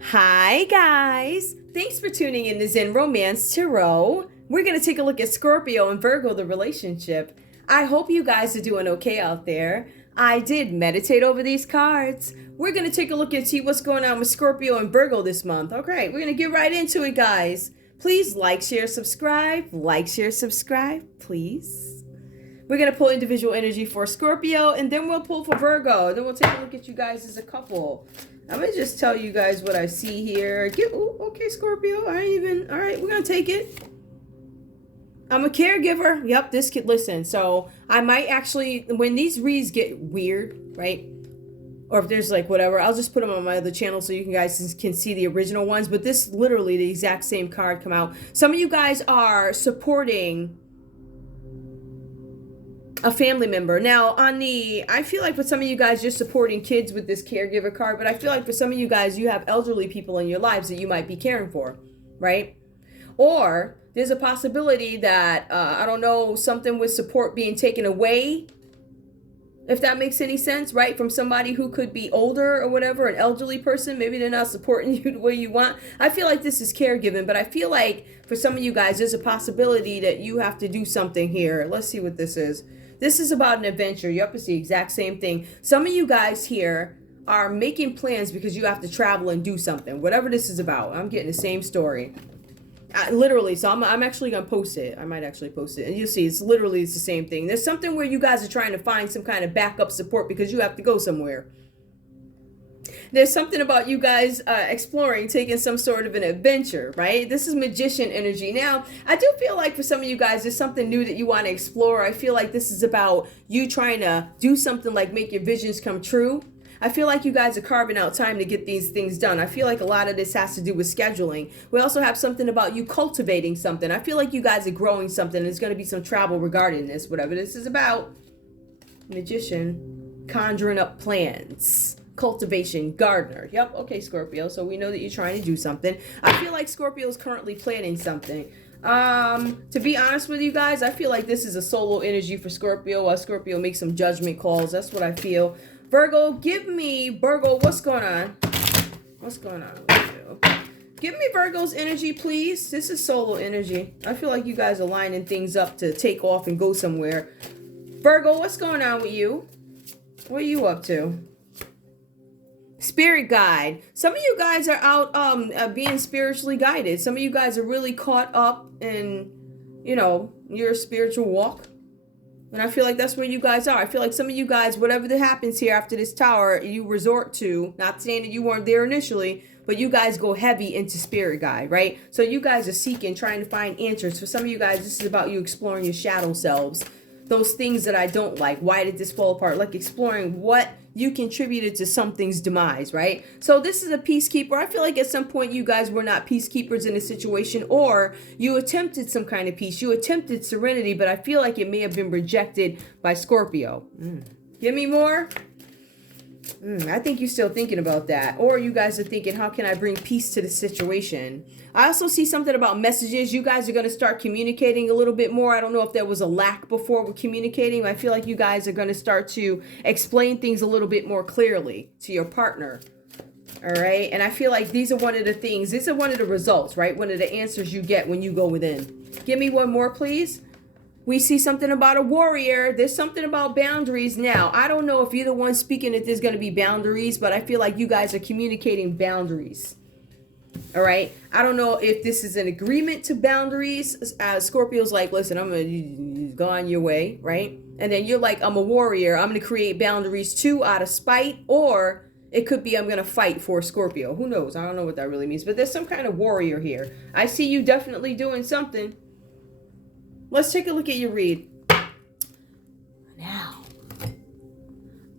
Hi guys! Thanks for tuning in to Zen Romance Tarot. We're going to take a look at Scorpio and Virgo, the relationship. I hope you guys are doing okay out there. I did meditate over these cards. We're going to take a look and see what's going on with Scorpio and Virgo this month. Okay, we're going to get right into it, guys. Please like, share, subscribe. Like, share, subscribe, please. We're going to pull individual energy for Scorpio, and then we'll pull for Virgo. Then we'll take a look at you guys as a couple. I'm going to just tell you guys what I see here. Ooh, okay, Scorpio. All right, we're going to take it. I'm a caregiver. Yep, this kid, listen. So I might actually, when these reads get weird, right? Or if there's like whatever, I'll just put them on my other channel so you guys can see the original ones. But this literally the exact same card come out. Some of you guys are supporting a family member. Now, I feel like for some of you guys, you're supporting kids with this caregiver card, but I feel like for some of you guys, you have elderly people in your lives that you might be caring for, right? Or there's a possibility that, I don't know, something with support being taken away, if that makes any sense, right? From somebody who could be older or whatever, an elderly person, maybe they're not supporting you the way you want. I feel like this is caregiving, but I feel like for some of you guys, there's a possibility that you have to do something here. Let's see what this is. This is about an adventure. Yep, it's the exact same thing. Some of you guys here are making plans because you have to travel and do something. Whatever this is about. I'm getting the same story. Literally, so I'm actually going to post it. I might actually post it. And you'll see, it's the same thing. There's something where you guys are trying to find some kind of backup support because you have to go somewhere. There's something about you guys exploring, taking some sort of an adventure, right? This is magician energy. Now, I do feel like for some of you guys, there's something new that you want to explore. I feel like this is about you trying to do something like make your visions come true. I feel like you guys are carving out time to get these things done. I feel like a lot of this has to do with scheduling. We also have something about you cultivating something. I feel like you guys are growing something. There's going to be some travel regarding this, whatever this is about. Magician, conjuring up plans. Cultivation, gardener. Yep, okay, Scorpio. So we know that you're trying to do something. I feel like Scorpio is currently planning something. To be honest with you guys, I feel like this is a solo energy for Scorpio while Scorpio makes some judgment calls. That's what I feel. Virgo, Virgo, what's going on? What's going on with you? Give me Virgo's energy, please. This is solo energy. I feel like you guys are lining things up to take off and go somewhere. Virgo, what's going on with you? What are you up to? Spirit guide. Some of you guys are out being spiritually guided. Some of you guys are really caught up in, your spiritual walk. And I feel like that's where you guys are. I feel like some of you guys, whatever that happens here after this tower, you resort to, not saying that you weren't there initially, but you guys go heavy into spirit guide, right? So you guys are seeking, trying to find answers. For some of you guys, this is about you exploring your shadow selves. Those things that I don't like. Why did this fall apart? Like exploring what you contributed to something's demise, right? So this is a peacekeeper. I feel like at some point you guys were not peacekeepers in a situation, or you attempted some kind of peace. You attempted serenity, but I feel like it may have been rejected by Scorpio. Give me more. I think you're still thinking about that. Or you guys are thinking, how can I bring peace to the situation? I also see something about messages. You guys are going to start communicating a little bit more. I don't know if there was a lack before with communicating. I feel like you guys are going to start to explain things a little bit more clearly to your partner. All right. And I feel like these are one of the things. These are one of the results, right? One of the answers you get when you go within. Give me one more, please. We see something about a warrior. There's something about boundaries. Now, I don't know if you're the one speaking that there's going to be boundaries, but I feel like you guys are communicating boundaries. All right. I don't know if this is an agreement to boundaries. Scorpio's like, listen, I'm going to go on your way, right? And then you're like, I'm a warrior. I'm going to create boundaries too out of spite, or it could be I'm going to fight for Scorpio. Who knows? I don't know what that really means, but there's some kind of warrior here. I see you definitely doing something. Let's take a look at your read. Now,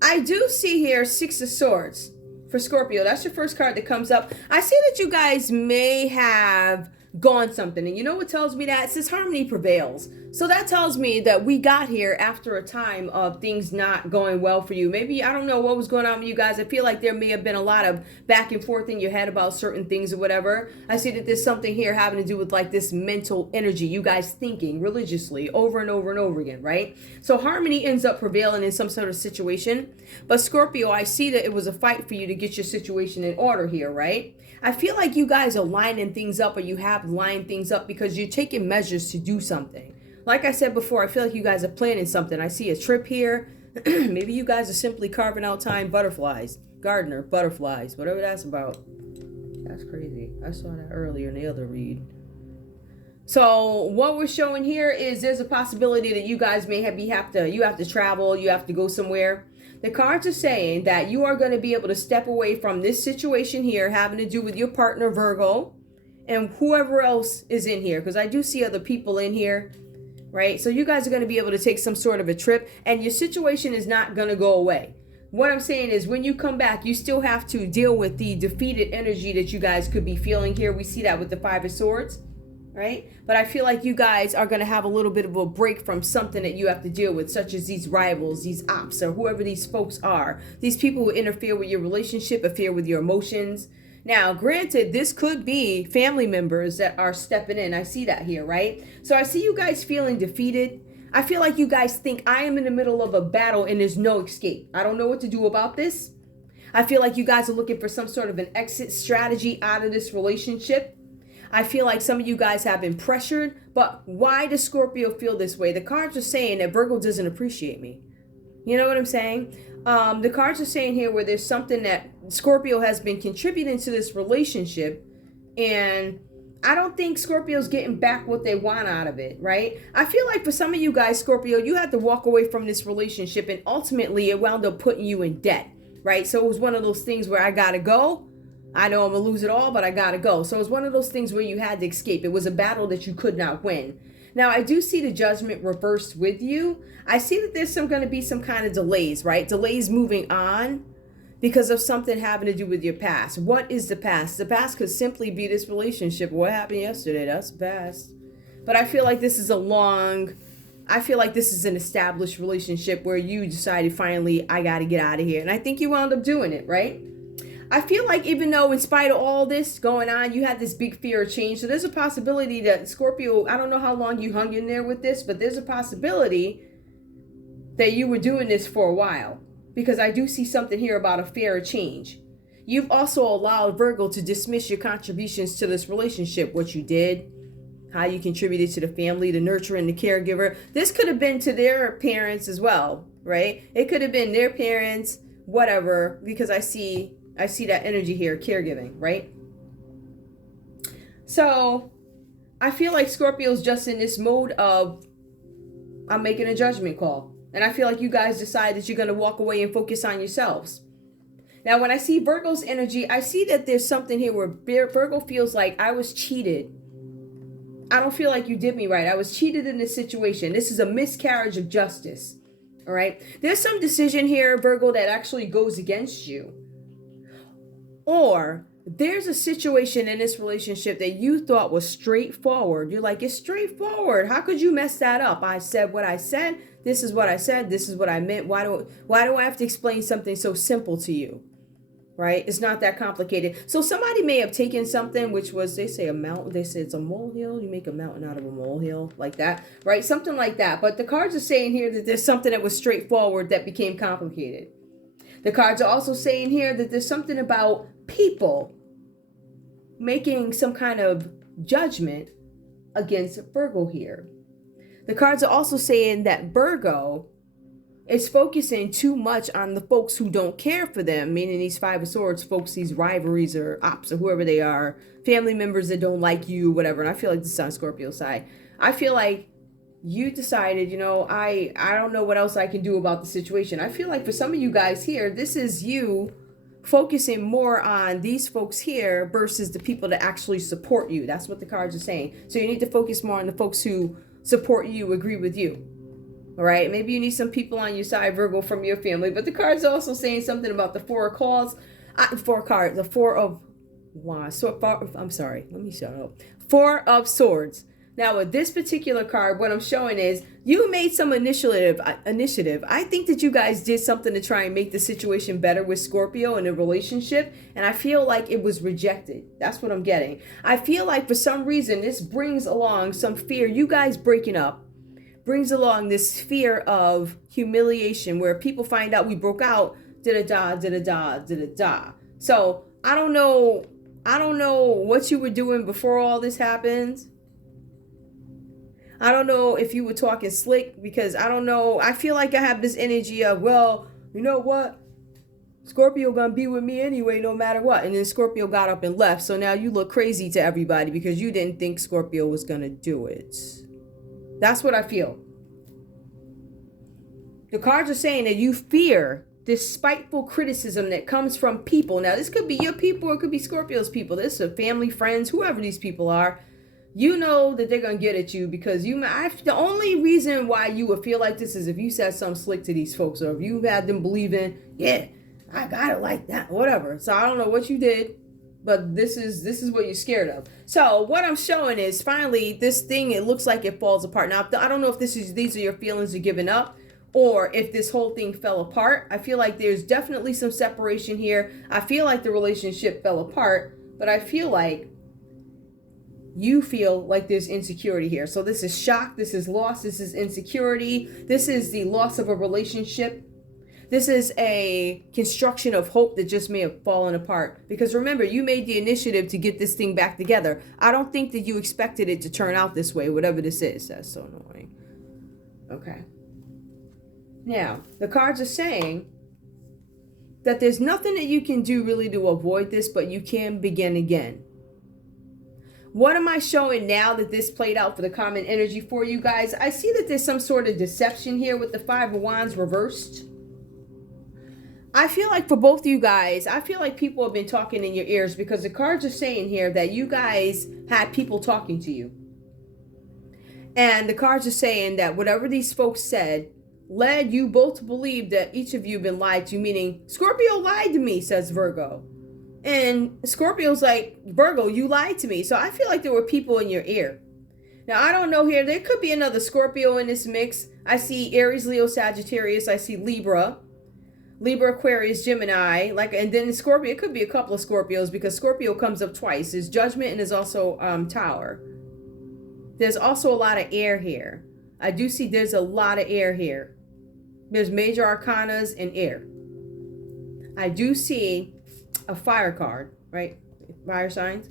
I do see here 6 of Swords for Scorpio. That's your first card that comes up. I see that you guys may have gone something. And you know what tells me that? It says harmony prevails. So that tells me that we got here after a time of things not going well for you. Maybe, I don't know what was going on with you guys. I feel like there may have been a lot of back and forth in your head about certain things or whatever. I see that there's something here having to do with like this mental energy, you guys thinking religiously over and over and over again, right? So harmony ends up prevailing in some sort of situation. But Scorpio, I see that it was a fight for you to get your situation in order here, right? I feel like you guys are lining things up, or you have lined things up because you're taking measures to do something. Like I said before, I feel like you guys are planning something. I see a trip here. Maybe you guys are simply carving out time. Butterflies, gardener, butterflies, whatever that's about. That's crazy. I saw that earlier in the other read. So what we're showing here is there's a possibility that you guys may have to travel, you have to go somewhere. The cards are saying that you are going to be able to step away from this situation here having to do with your partner Virgo and whoever else is in here, because I do see other people in here. Right? So you guys are going to be able to take some sort of a trip, and your situation is not going to go away. What I'm saying is when you come back, you still have to deal with the defeated energy that you guys could be feeling here. We see that with the Five of Swords, right? But I feel like you guys are going to have a little bit of a break from something that you have to deal with, such as these rivals, these ops, or whoever these folks are. These people who interfere with your relationship, interfere with your emotions. Now, granted, this could be family members that are stepping in. I see that here, right? So I see you guys feeling defeated. I feel like you guys think I am in the middle of a battle and there's no escape. I don't know what to do about this. I feel like you guys are looking for some sort of an exit strategy out of this relationship. I feel like some of you guys have been pressured, but why does Scorpio feel this way? The cards are saying that Virgo doesn't appreciate me. You know what I'm saying? The cards are saying here where there's something that Scorpio has been contributing to this relationship, and I don't think Scorpio's getting back what they want out of it, right? I feel like for some of you guys, Scorpio, you had to walk away from this relationship, and ultimately it wound up putting you in debt, right? So it was one of those things where I gotta go. I know I'm gonna lose it all, but I gotta go. So it was one of those things where you had to escape. It was a battle that you could not win. Now, I do see the judgment reversed with you. I see that there's going to be some kind of delays, right? Delays moving on because of something having to do with your past. What is the past? The past could simply be this relationship. What happened yesterday? That's the past. But I feel like this is an established relationship where you decided finally, I got to get out of here. And I think you wound up doing it, right? I feel like even though in spite of all this going on, you had this big fear of change. So there's a possibility that Scorpio, I don't know how long you hung in there with this, but there's a possibility that you were doing this for a while. Because I do see something here about a fear of change. You've also allowed Virgo to dismiss your contributions to this relationship, what you did, how you contributed to the family, the nurturer, the caregiver. This could have been to their parents as well, right? It could have been their parents, whatever, because I see that energy here, caregiving, right? So I feel like Scorpio's just in this mode of, I'm making a judgment call. And I feel like you guys decide that you're going to walk away and focus on yourselves. Now, when I see Virgo's energy, I see that there's something here where Virgo feels like I was cheated. I don't feel like you did me right. I was cheated in this situation. This is a miscarriage of justice. All right. There's some decision here, Virgo, that actually goes against you. Or there's a situation in this relationship that you thought was straightforward. You're like, it's straightforward. How could you mess that up? I said what I said. This is what I said. This is what I meant. Why do I have to explain something so simple to you? Right? It's not that complicated. So somebody may have taken something, which was, they say a mountain. They say it's a molehill. You make a mountain out of a molehill, like that, right? Something like that. But the cards are saying here that there's something that was straightforward that became complicated. The cards are also saying here that there's something about people making some kind of judgment against Virgo here. The cards are also saying that Virgo is focusing too much on the folks who don't care for them, meaning these Five of Swords folks, these rivalries or ops or whoever they are, family members that don't like you, whatever. And I feel like this is on Scorpio's side. I feel like you decided, I don't know what else I can do about the situation. I feel like for some of you guys here, this is you focusing more on these folks here versus the people that actually support you. That's what the cards are saying. So you need to focus more on the folks who support you, agree with you. All right. Maybe you need some people on your side, Virgo, from your family. But the cards are also saying something about the Four of Swords. I'm sorry. Let me shut up. Four of Swords. Now, with this particular card, what I'm showing is you made some initiative. I think that you guys did something to try and make the situation better with Scorpio in a relationship, and I feel like it was rejected. That's what I'm getting. I feel like for some reason this brings along some fear. You guys breaking up brings along this fear of humiliation where people find out we broke out, da-da-da, da-da-da, da-da-da. So I don't know what you were doing before all this happened. I don't know if you were talking slick, because I don't know. I feel like I have this energy of, well, you know what? Scorpio gonna be with me anyway, no matter what. And then Scorpio got up and left. So now you look crazy to everybody because you didn't think Scorpio was gonna do it. That's what I feel. The cards are saying that you fear this spiteful criticism that comes from people. Now, this could be your people or it could be Scorpio's people. This is family, friends, whoever these people are. You know that they're going to get at you because the only reason why you would feel like this is if you said something slick to these folks, or if you had them believing, yeah, I got it like that, whatever. So I don't know what you did, but this is what you're scared of. So what I'm showing is finally this thing, it looks like it falls apart. Now, I don't know if these are your feelings of giving up, or if this whole thing fell apart. I feel like there's definitely some separation here. I feel like the relationship fell apart, but I feel like you feel like there's insecurity here. So this is shock, this is loss, this is insecurity, this is the loss of a relationship. This is a construction of hope that just may have fallen apart. Because remember, you made the initiative to get this thing back together. I don't think that you expected it to turn out this way, whatever this is. That's so annoying. Okay. Now, the cards are saying that there's nothing that you can do really to avoid this, but you can begin again. What am I showing now that this played out for the common energy for you guys? I see that there's some sort of deception here with the Five of Wands reversed. I feel like for both of you guys, I feel like people have been talking in your ears, because the cards are saying here that you guys had people talking to you. And the cards are saying that whatever these folks said led you both to believe that each of you have been lied to, meaning Scorpio lied to me, says Virgo. And Scorpio's like, Virgo, you lied to me. So I feel like there were people in your ear. Now, I don't know here. There could be another Scorpio in this mix. I see Aries, Leo, Sagittarius. I see Libra, Aquarius, Gemini. And then Scorpio. It could be a couple of Scorpios because Scorpio comes up twice. There's Judgment and there's also Tower. There's also a lot of air here. I do see there's a lot of air here. There's major arcanas and air. I do see a fire card, right? Fire signs.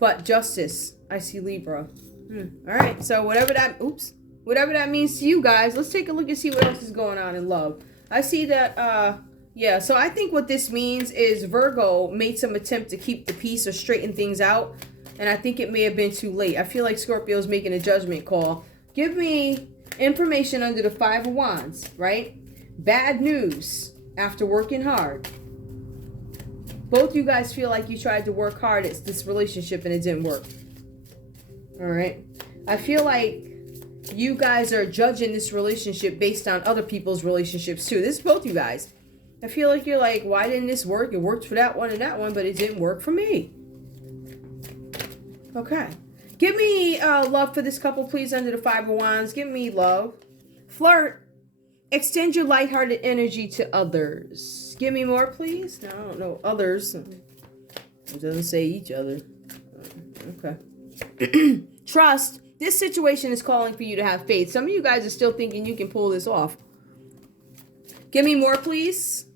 But justice, I see Libra. All right, so whatever that means to you guys, let's take a look and see what else is going on in love. I see that, yeah, so I think what this means is Virgo made some attempt to keep the peace or straighten things out, and I think it may have been too late. I feel like Scorpio's making a judgment call. Give me information under the Five of Wands, right? Bad news after working hard. Both you guys feel like you tried to work hard at this relationship and it didn't work. All right. I feel like you guys are judging this relationship based on other people's relationships too. This is both you guys. I feel like you're like, why didn't this work? It worked for that one and that one, but it didn't work for me. Okay. Give me love for this couple, please, under the Five of Wands. Give me love. Flirt. Extend your lighthearted energy to others. Give me more, please. No, I don't know. Others. It doesn't say each other. Okay. Trust. This situation is calling for you to have faith. Some of you guys are still thinking you can pull this off. Give me more, please.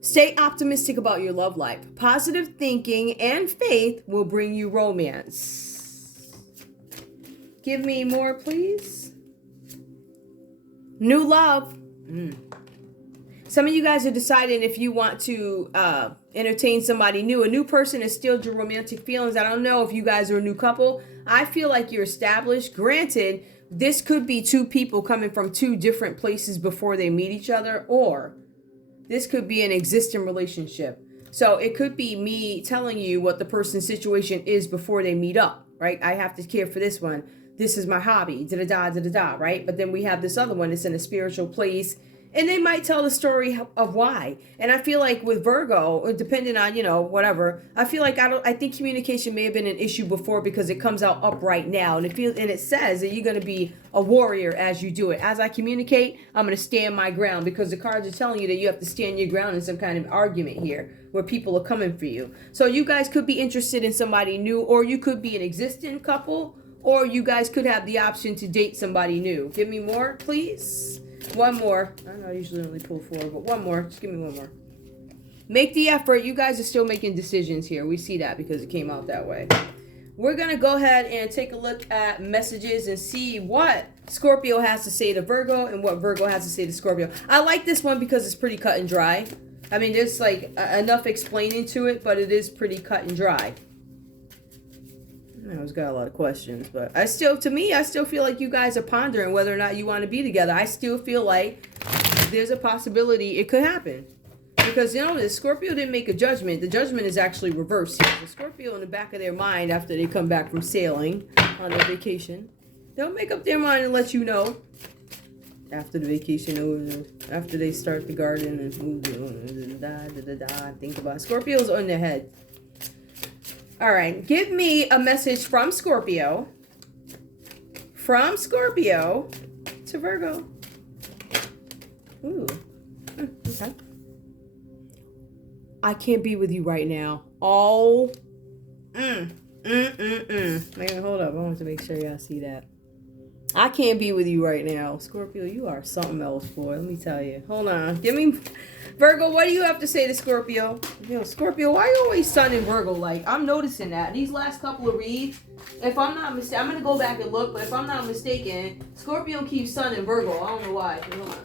Stay optimistic about your love life. Positive thinking and faith will bring you romance. Give me more, please. New love. Some of you guys are deciding if you want to entertain somebody new. A new person has stilled your romantic feelings. I don't know if you guys are a new couple. I feel like you're established. Granted, this could be two people coming from two different places before they meet each other, or this could be an existing relationship. So it could be me telling you what the person's situation is before they meet up, right? I have to care for this one. This is my hobby, da-da-da, da-da-da, right? But then we have this other one that's in a spiritual place, And they might tell the story of why. And I feel like with Virgo, depending on, you know, whatever, I feel like I think communication may have been an issue before because it comes out upright now. And it says that you're going to be a warrior as you do it. As I communicate, I'm going to stand my ground, because the cards are telling you that you have to stand your ground in some kind of argument here where people are coming for you. So you guys could be interested in somebody new, or you could be an existing couple, or you guys could have the option to date somebody new. Give me more, please. One more. I know I usually only pull 4, but one more. Just give me one more. Make the effort. You guys are still making decisions here. We see that because it came out that way. We're going to go ahead and take a look at messages and see what Scorpio has to say to Virgo and what Virgo has to say to Scorpio. I like this one because it's pretty cut and dry. I mean, there's like enough explaining to it, but it is pretty cut and dry. I was got a lot of questions, but I still feel like you guys are pondering whether or not you want to be together. I still feel like there's a possibility it could happen. Because, you know, the Scorpio didn't make a judgment. The judgment is actually reversed here. The Scorpio in the back of their mind, after they come back from sailing on their vacation, they'll make up their mind and let you know. After the vacation, after they start the garden and move, think about it. Scorpio's on their head. All right, give me a message from Scorpio. From Scorpio to Virgo. Ooh, okay. I can't be with you right now. Oh, Hold up. I want to make sure y'all see that. I can't be with you right now. Scorpio, you are something else, boy. Let me tell you. Hold on. Give me... Virgo, what do you have to say to Scorpio? You know, Scorpio, why are you always Sun in Virgo? Like, I'm noticing that. These last couple of reads, if I'm not mistaken, I'm going to go back and look, but if I'm not mistaken, Scorpio keeps Sun in Virgo. I don't know why. Hold on.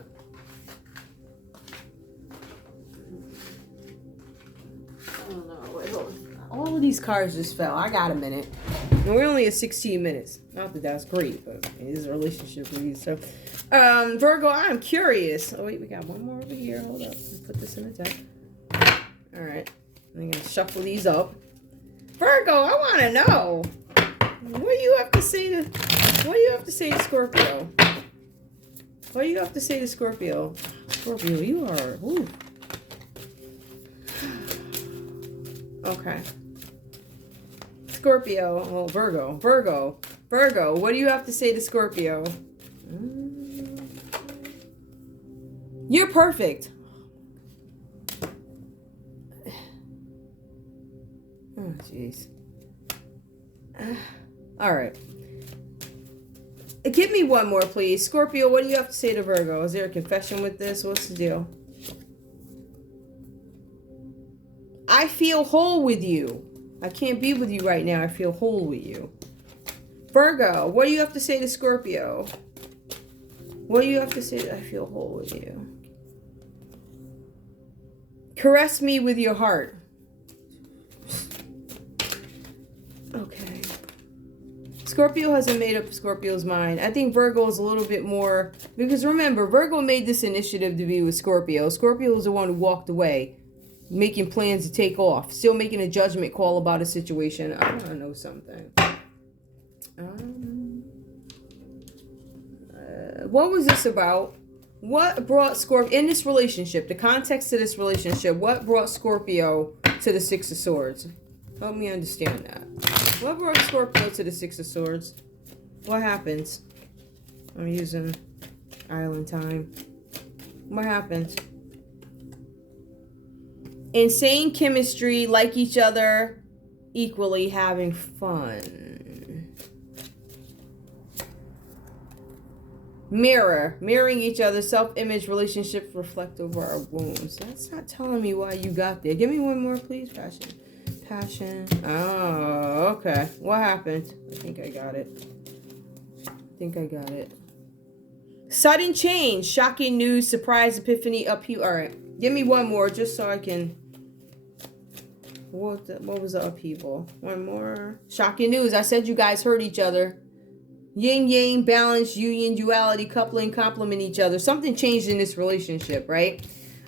I don't know. Wait, hold on. All of these cards just fell. I got a minute. And we're only at 16 minutes. Not that that's great, but it is a relationship with you. So, Virgo, I'm curious. Oh, wait, we got one more over here. Hold up. Let's put this in the deck. All right. I'm going to shuffle these up. Virgo, I want to know. What do you have to say to Scorpio? What do you have to say to Scorpio? Scorpio, you are... Ooh. Okay. Scorpio, well, Virgo, what do you have to say to Scorpio? You're perfect. Oh, jeez. All right. Give me one more, please. Scorpio, what do you have to say to Virgo? Is there a confession with this? What's the deal? I feel whole with you. I can't be with you right now. I feel whole with you. Virgo, what do you have to say to Scorpio? What do you have to say? I feel whole with you. Caress me with your heart. Okay. Scorpio hasn't made up Scorpio's mind. I think Virgo is a little bit more... Because remember, Virgo made this initiative to be with Scorpio. Scorpio was the one who walked away, making plans to take off, still making a judgment call about a situation. I want to know something. What was this about? What brought Scorpio in this relationship? The context of this relationship. What brought Scorpio to the Six of Swords? Help me understand that. What brought Scorpio to the Six of Swords? What happens? I'm using island time. What happens? Insane chemistry, like each other, equally having fun. Mirroring each other, self-image, relationships reflect over our wounds. That's not telling me why you got there. Give me one more, please. Passion. Oh, okay. What happened? I think I got it. Sudden change, shocking news, surprise, epiphany, upheaval. All right. Give me one more, just so I can... What was the upheaval? One more. Shocking news. I said you guys hurt each other. Yin yang, balance, union, duality, coupling, complement each other. Something changed in this relationship, right?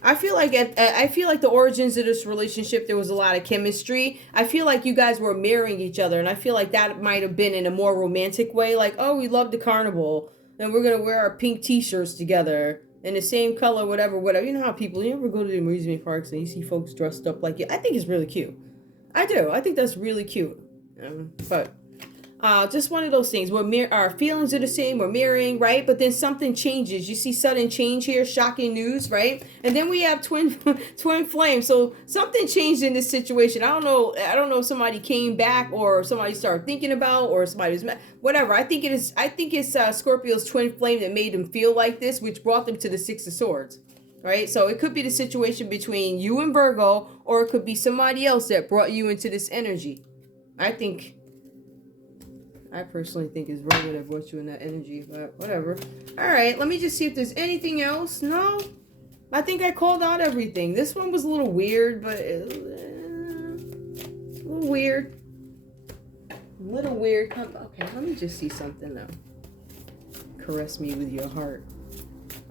I feel like the origins of this relationship, there was a lot of chemistry. I feel like you guys were marrying each other, and I feel like that might have been in a more romantic way. Like, oh, we love the carnival, and we're gonna wear our pink t-shirts together. in the same color, whatever. You know how people, you ever go to the amusement parks and you see folks dressed up like you? I think it's really cute. I do. I think that's really cute. But just one of those things where our feelings are the same, we're mirroring, right? But then something changes. You see sudden change here, shocking news, right? And then we have twin flames. So something changed in this situation. I don't know if somebody came back or somebody started thinking about, or somebody was whatever. I think it's Scorpio's twin flame that made them feel like this, which brought them to the Six of Swords. Right? So it could be the situation between you and Virgo, or it could be somebody else that brought you into this energy. I personally think it's Virgo that brought you in that energy, but whatever. All right, let me just see if there's anything else. No, I think I called out everything. This one was a little weird, but a little weird. Okay, let me just see something now. Caress me with your heart.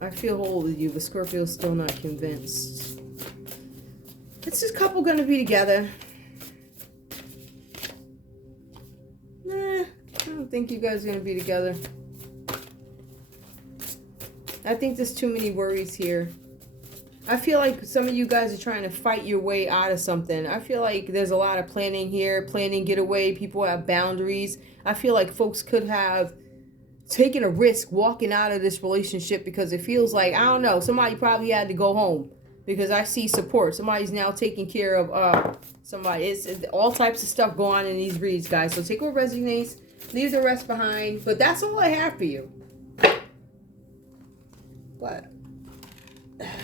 I feel whole with you, but Scorpio's still not convinced. Is this couple going to be together? I don't think you guys are going to be together. I think there's too many worries here. I feel like some of you guys are trying to fight your way out of something. I feel like there's a lot of planning here, planning getaway. People have boundaries. I feel like folks could have taken a risk walking out of this relationship because it feels like, I don't know, somebody probably had to go home because I see support. Somebody's now taking care of somebody. It's all types of stuff going on in these reads, guys. So take what resonates. Leave the rest behind. But that's all I have for you. What?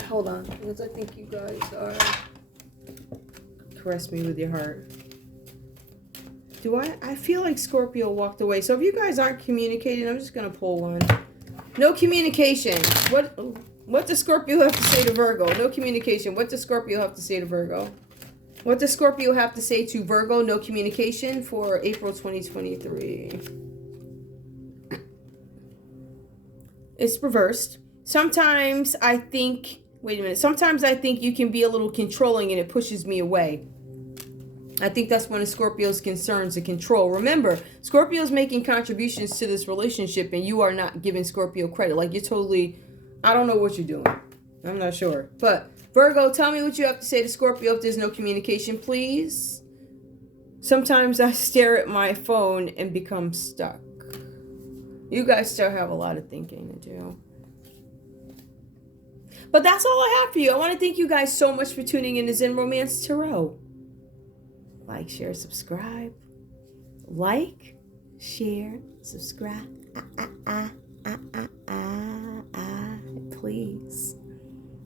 Hold on. Because I think you guys are... Caress me with your heart. I feel like Scorpio walked away. So if you guys aren't communicating, I'm just going to pull one. No communication. What does Scorpio have to say to Virgo? No communication. What does Scorpio have to say to Virgo? What does Scorpio have to say to Virgo? No communication for April 2023. It's reversed. Sometimes I think you can be a little controlling and it pushes me away. I think that's one of Scorpio's concerns, the control. Remember, Scorpio's making contributions to this relationship and you are not giving Scorpio credit. Like you're totally, I don't know what you're doing. I'm not sure. But Virgo, tell me what you have to say to Scorpio if there's no communication, please. Sometimes I stare at my phone and become stuck. You guys still have a lot of thinking to do. But that's all I have for you. I want to thank you guys so much for tuning in to Zen Romance Tarot. Like, share, subscribe. Like, share, subscribe. Please.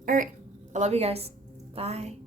All right. I love you guys. Bye.